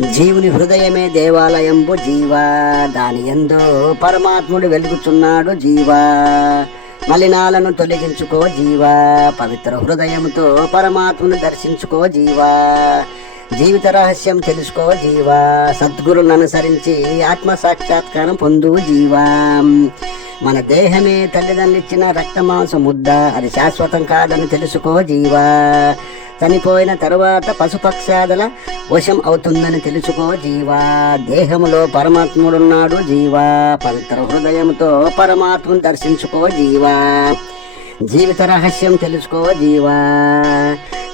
జీవుని హృదయమే దేవాలయంబు జీవా, దాని యందు పరమాత్ముడు వెలుగుచున్నాడు జీవా. మలినాలను తొలగించుకో జీవా, పవిత్ర హృదయంతో పరమాత్మను దర్శించుకో జీవా. జీవిత రహస్యం తెలుసుకో జీవా, సద్గురులను అనుసరించి ఆత్మ సాక్షాత్కారం పొందు జీవా. మన దేహమే తల్లిదండ్రులిచ్చిన రక్తమాంస ముద్ద, అది శాశ్వతం కాదని తెలుసుకో జీవా. చనిపోయిన తరువాత పశుపక్షాదుల వశం అవుతుందని తెలుసుకో జీవా. దేహములో పరమాత్ముడున్నాడు జీవా, పవిత్ర హృదయంతో పరమాత్మను దర్శించుకో జీవా. జీవిత రహస్యం తెలుసుకో జీవా,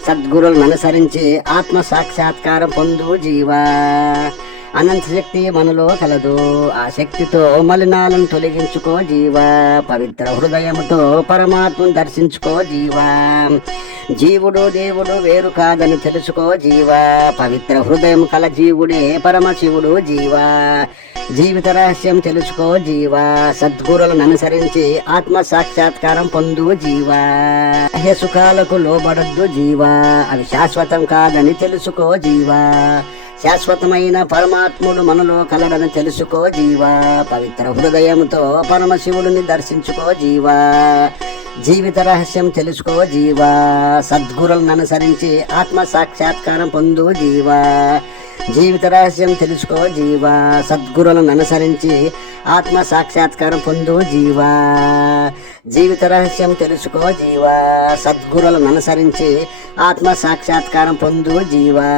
సద్గురులను అనుసరించి ఆత్మ సాక్షాత్కారం పొందు జీవా. అనంత శక్తి మనలో కలదు, ఆ శక్తితో మలినాలను తొలగించుకో జీవా. పవిత్ర హృదయముతో పరమాత్మను దర్శించుకో జీవా. జీవుడు దేవుడు వేరు కాదని తెలుసుకో జీవా. పవిత్ర హృదయం కల జీవుడే పరమశివుడు జీవా. జీవిత రహస్యం తెలుసుకో జీవా, సద్గురులను అనుసరించి ఆత్మ సాక్షాత్కారం పొందు జీవా. సుఖాలకు లోబడద్దు జీవా, అవి శాశ్వతం కాదని తెలుసుకో జీవా. శాశ్వతమైన పరమాత్ముడు మనలో కలడని తెలుసుకో జీవా. పవిత్ర హృదయంతో పరమశివుడిని దర్శించుకో జీవా. జీవిత రహస్యం తెలుసుకో జీవా, సద్గురులను అనుసరించి ఆత్మ సాక్షాత్కారం పొందు జీవా. జీవిత రహస్యం తెలుసుకో జీవా, సద్గురులను అనుసరించి ఆత్మ సాక్షాత్కారం పొందు జీవా. జీవిత రహస్యం తెలుసుకో జీవా, సద్గురులను అనుసరించి ఆత్మ సాక్షాత్కారం పొందు జీవా.